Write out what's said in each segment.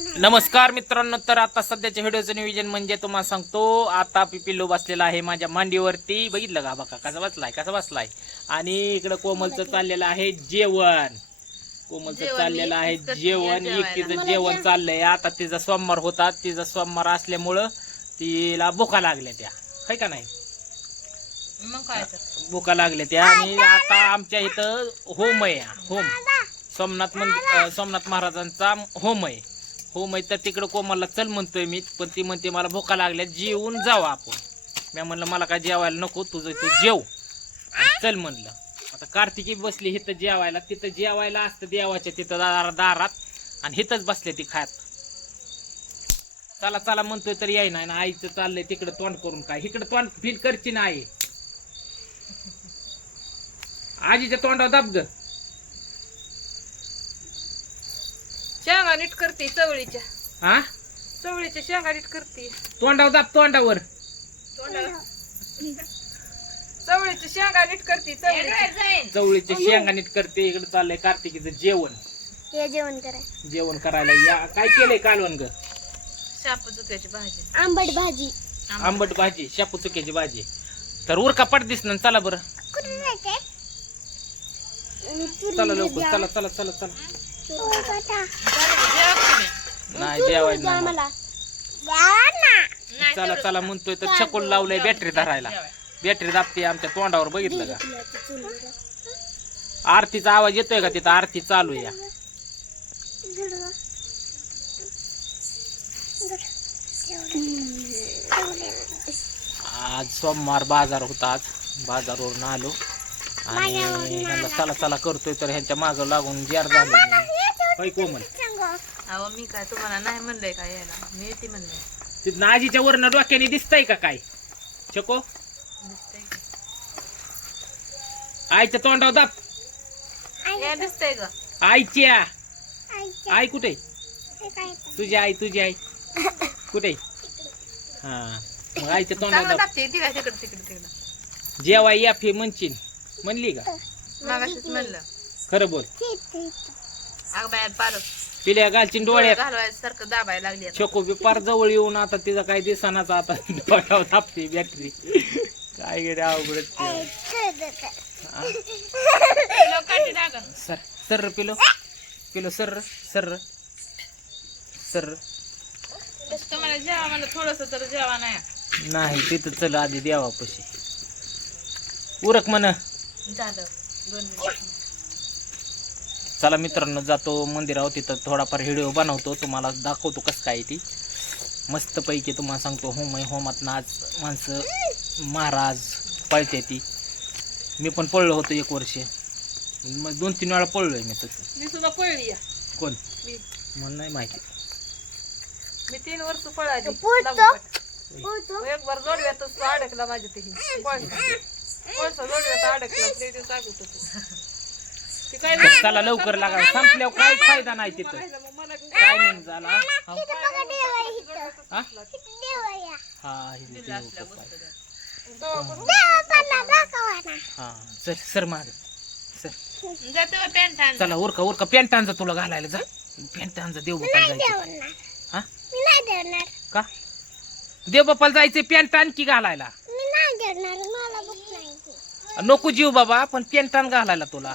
नमस्कार मित्रांनो तर आता सध्याच्या व्हिडिओचं नियोजन म्हणजे तुम्हाला सांगतो आता पिपिल्लो बसलेला आहे माझ्या मांडीवरती. बघितलं का? बघा कसा बसलाय कसा बसलाय? आणि इकडं कोमलचं चाललेलं आहे जेवण. कोमलचं चाललेलं आहे जेवण जेवायला. एकटीचं जेवण चाललंय. आता तिचा सोमवार होता तिचा सोमवार असल्यामुळं तिला भुका लागल्या त्या. है का नाही? मग काय तर. भुका लागल्या त्या. आणि आता आमच्या इथं होम. आहे होम सोमनाथ मंदिर सोमनाथ महाराजांचा होम आहे हो मग तर तिकडं कोमलला चल म्हणतोय मी पण ती म्हणते मला भोका लागल्या जेवून जाऊ आपण. मी म्हणलं मला काय जेवायला नको तुझं तू जेव. आणि चल म्हणलं. आता कार्तिकी बसली इथं जेवायला तिथं जेवायला असतं देवाच्या तिथं दारा- दारात आणि इथंच बसले ती खात. चला चला म्हणतोय तर याय नाही आईचं चाललंय तिकडं तोंड करून काय. इकडं तोंड फील करची ना आई आजीच्या तोंडावर दाब ग. शेंगा नीट करते चवळीच्या. हा? चवळीच्या शेंगा नीट करते. तोंडावर दाब तोंडावर. चवळीच्या शेंगा नीट करते चवळीच्या चवळीचे शेंगा नीट करते इकडे चाललंय कार्तिकीचं जेवण. हे जेवण कराय जेवण करायला या. काय केलंय कालवण ग? शाप चुक्याची भाजी. आंबट भाजी. आंबट. भाजी शापू चुक्याची भाजी. तर उरका पट दिसणार चला बरं. कुठे जायचंय चला लवकर चला चला चला चला. नाही चला चला म्हणतोय तर छकून लावलंय बॅटरी धरायला. बॅटरी दाबते आमच्या तोंडावर बघितलं का? आरतीचा आवाज येतोय का तिथं? आरती चालू आहे या. आज सोमवार बाजार होता आज. बाजारवरून आलो. आणि ह्यांना चला चला करतोय तर ह्यांच्या मागं लागून जार झालो मी. होय कोमल. अहो मी काय तुम्हाला नाही म्हणलंय काय यायला? मी येते म्हणलंय. तिथं आजीच्या वरनं डोक्याने दिसतंय का काय? छको. दिसतंय का? आईच्या तोंडावर दाब. हे दिसतंय का आईच्या. आई कुठे? तुझी आई तुझी आई. कुठे? हा. मग आईच्या तोंडावर चांगलं ती तिकडे तिकडे तिकडं. जेवाय या फे म्हणशील. म्हणली का? मागाशीच म्हणलं. खरं बोल. अग बाहेर पार पिल्या घालची डोळ्यात. घालवायचं सारखं दाबायला लागली आता. बी पार जवळ येऊन आता तिचा काही दिसनाचा आता डोक्यावर तापते बॅटरी काय गेले अवघड तुला काठी टाकन. सर सर पिलो. पिलो सर सर सर. नुसतं मला जेवा मला थोडस तर जेवा नाही नाही तिथं चल आधी देवापाशी. उरक म्हण. झालं. दोन मिनिट. चला मित्रांनो जातो मंदिरावर तिथं थोडाफार व्हिडिओ बनवतो. तुम्हाला दाखवतो कसं काय ती. मस्तपैकी तुम्हाला सांगतो होम आहे होमात आज माणसं महाराज पळते ती. मी पण पळलो होतो एक वर्ष. मग दोन तीन वेळा पळलोय मी तसं. मी सुद्धा पळली या. कोण? मी. मला नाही माहिती. मी तीन वर्ष पळाली. एक बार जोडव्यातच तो अडकला माझ्या ते कोळसा कोळसा जोडव्यात अडकला. ते दिवस अगोदर. चला लवकर लागा. संपल्यावर काय फायदा नाही तिथं? टायमिंग झाला? हा? हा? हा हे. हा सर सर माग. सर. चला उरका उरका. पॅन्ट आणजा तुला घालायला जा. पॅन्ट आणजा देव बाप्पाला जायचं. हा? का? देव बाप्पाला जायचंय पॅन्ट आणखी घालायला. नको जीव बाबा पण पॅन्ट आण घालायला तुला.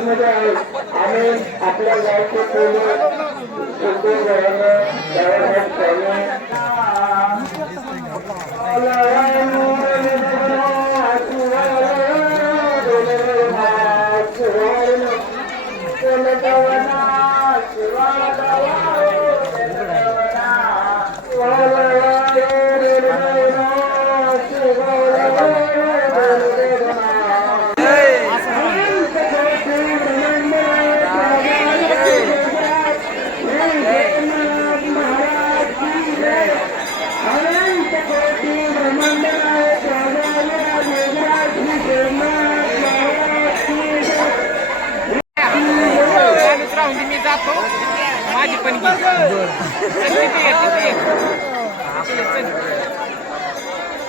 मध्ये आहे आणि आपल्या गावचे पोलीस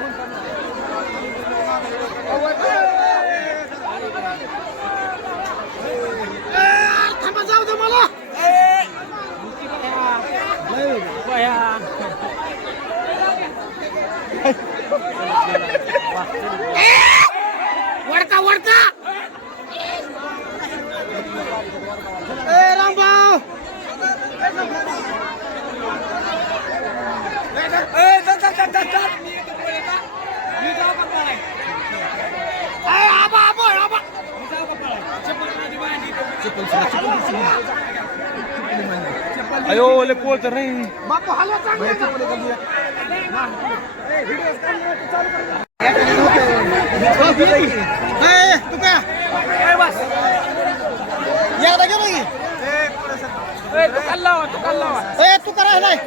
Bun, bun, bun. अयो ओले कोळ तर नाही तू काय या आता गेलो की ए, तू करा वा, तू खाल्ला वा. ए तू करा नाही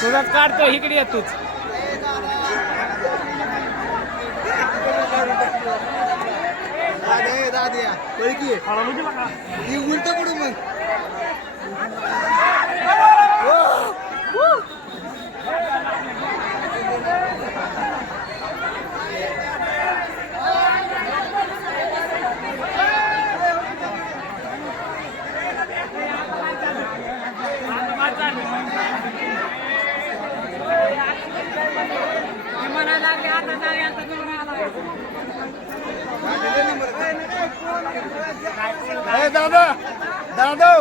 तुझाच काढतो इकडे ये तूच. दादे दादे की ही उलटकडून मग. दादा दादा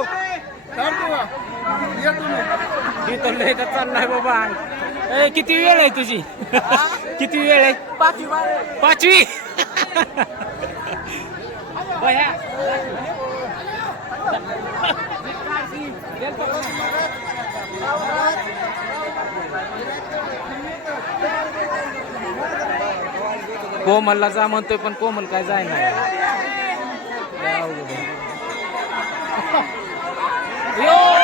काढ तू वा. ये तुम्ही ती तर लय का चाललाय बाबा ए किती वेळ आहे तुझी किती वेळ आहे पाचवी बया. कोमलला जा म्हणतोय पण कोमल काय जाय नाही 哎呦！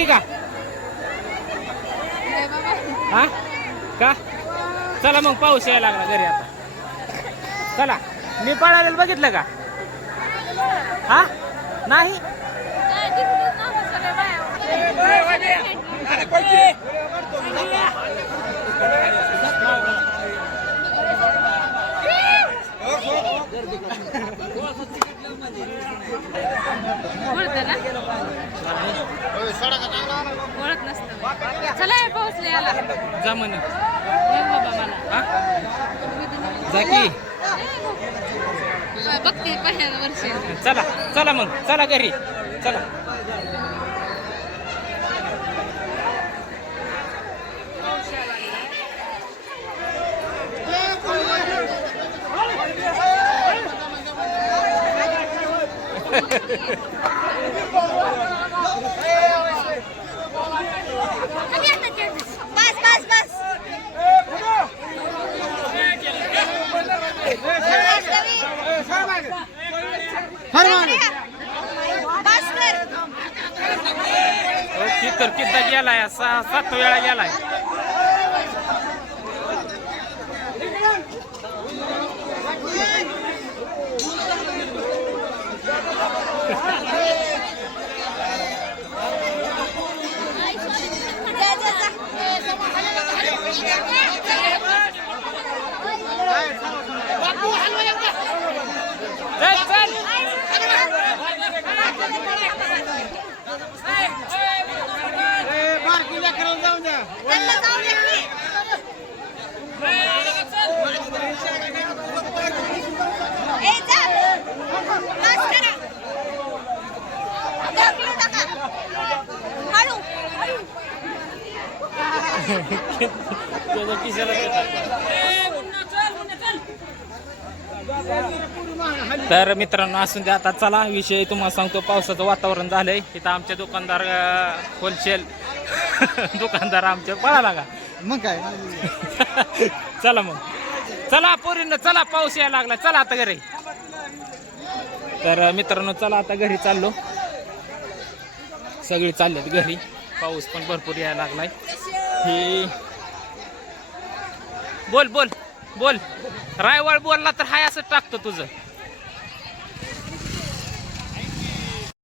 आहे. का? हा? का? चला मग पाऊस यायला लागला घरी आता. चला. मी पळायला बघितलं का? हा? नाही? ओळख नसतं. चला हे पाऊस लय आला जा म्हणे. बाबा मला. जा की. बघते पहिल्या वर्षी. चला चला मग. चला घरी. चला. बस कर. ती तर किती गेलाय सहा सात वेळा गेलाय चल चल बारकीला करायला जाऊन द्या त्यांना तर मित्रांनो असून ते आता चला. विषय तुम्हाला सांगतो पावसाचं वातावरण झालंय. इथं आमचे दुकानदार होलसेल दुकानदार आमचे पळाला का मग काय? चला मग. चला पोरींनो चला पाऊस यायला लागला. चला आता घरी. तर मित्रांनो चला आता घरी चाललो. सगळी चाललेत घरी. पाऊस पण भरपूर यायला लागलाय. ही. बोल बोल. बोल. रायवाड बोलला तर हाय असं टाकतो तुझं.